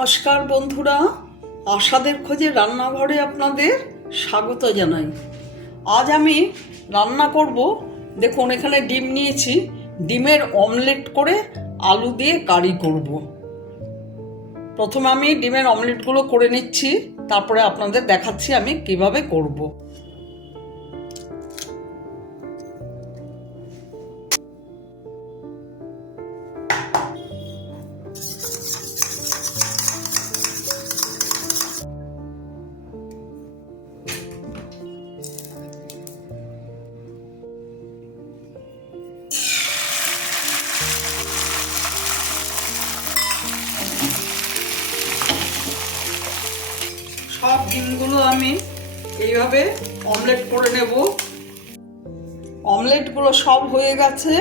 নমস্কার বন্ধুরা। আশাদের খোঁজে রান্নাঘরে আপনাদের স্বাগত জানাই। আজ আমি রান্না করব। দেখুন, এখানে ডিম নিয়েছি। ডিমের অমলেট করে আলু দিয়ে কারি করব। প্রথমে আমি ডিমের অমলেটগুলো করে নিচ্ছি। তারপরে আপনাদের দেখাচ্ছি আমি কীভাবে করব। সব ডিমগুলো আমি এইভাবে অমলেট করে নেব। অমলেটগুলো সব হয়ে গেছে।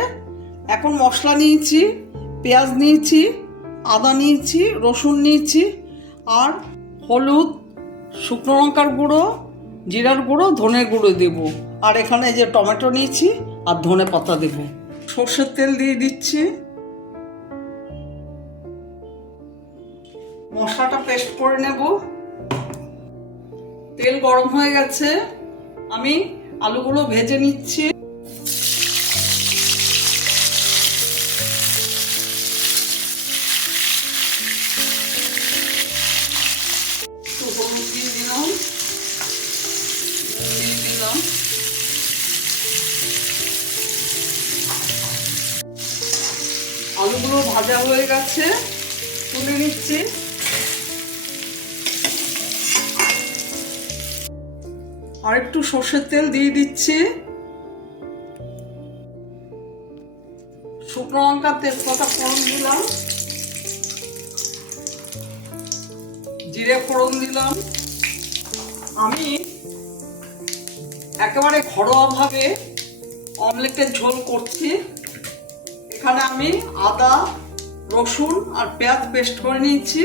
এখন মশলা নিয়েছি, পেঁয়াজ নিয়েছি, আদা নিয়েছি, রসুন নিয়েছি, আর হলুদ, শুকনো লঙ্কার গুঁড়ো, জিরার গুঁড়ো, ধনে গুঁড়ো দেব। আর এখানে যে টমেটো নিয়েছি আর ধনে পাতা দেব। সর্ষের তেল দিয়ে দিচ্ছি। মশলাটা পেস্ট করে নেব। তেল গরম হয়ে গেছে। আমি আলুগুলো ভেজে নিচ্ছি। আলুগুলো ভাজা হয়ে গেছে। তুলে নিচ্ছি। আর একটু সর্ষের তেল দিয়ে দিচ্ছি। শুকনো লঙ্কা, তেজপাতা, ফোড়ন দিলাম। জিরে, ফোড়ন দিলাম। আমি একেবারে ঘরোয়াভাবে অমলেটের ঝোল করছি। এখানে আমি আদা, রসুন আর পেঁয়াজ পেস্ট করে নিয়েছি।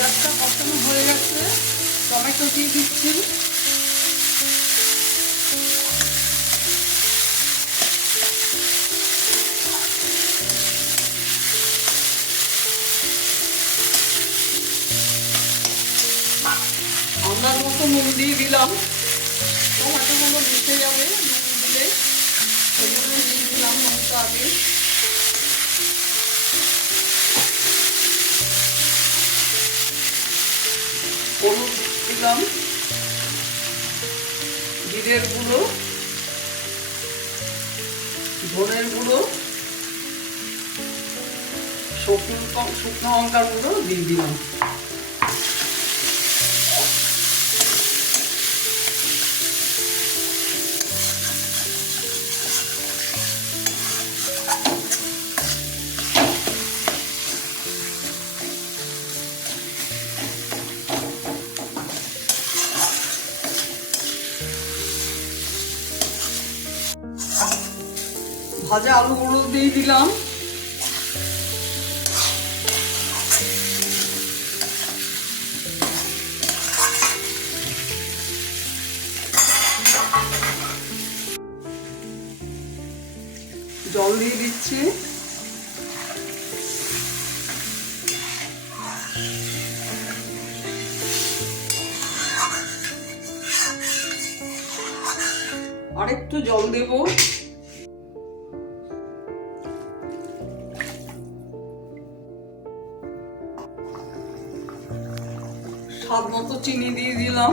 পেঁয়াজটা কষানো হয়ে গেছে। টমেটো দিয়ে দিচ্ছি। আন্দাজ মতো নুন দিয়ে দিলাম। টমেটোগুলো মিশে যাবে, নুন দিলে। ওই জন্য দিয়ে দিলাম, নুনটা আগে। দিলাম। জিরের গুঁড়ো ধনের গুঁড়ো শুকনো শুকনো লঙ্কার গুঁড়ো দিয়ে দিলাম। ভাজা আলুগুলো দিয়ে দিলাম। জল দিয়ে দিচ্ছি। আরেকটু জল দেবো। স্বাদ মতো চিনি দিয়ে দিলাম।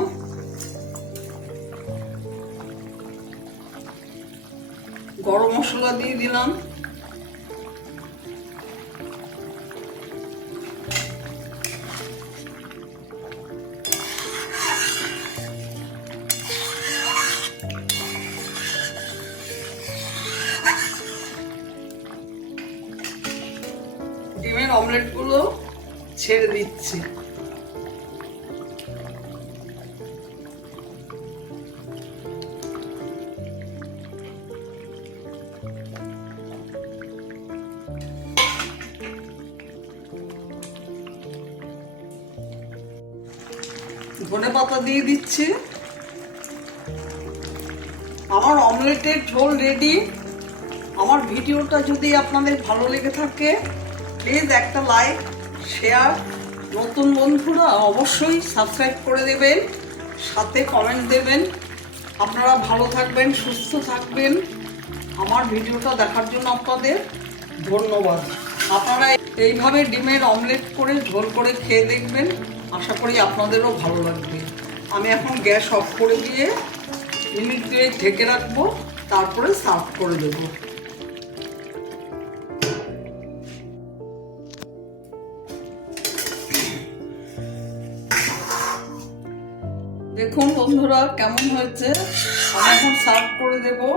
গরম মশলা দিয়ে দিলাম। ডিমের অমলেটগুলো ছেড়ে দিচ্ছি। ধনে পাতা দিয়ে দিচ্ছি। আমার অমলেটের ঝোল রেডি আমার ভিডিওটা যদি আপনাদের ভালো লেগে থাকে প্লিজ একটা লাইক শেয়ার নতুন বন্ধুরা অবশ্যই সাবস্ক্রাইব করে দেবেন, সাথে কমেন্ট দেবেন। আপনারা ভালো থাকবেন, সুস্থ থাকবেন। আমার ভিডিওটা দেখার জন্য আপনাদের ধন্যবাদ। আপনারা এইভাবে ডিমের অমলেট করে ঝোল করে খেয়ে দেখবেন। আশা করি আপনাদেরও ভালো লাগবে। আমি এখন গ্যাস অফ করে দিয়ে মিনিট দিয়ে ঢেকে রাখব, তারপরে সার্ভ করে দেবো। দেখুন বন্ধুরা, কেমন হয়েছে? আমি এখন সার্ভ করে দেবো।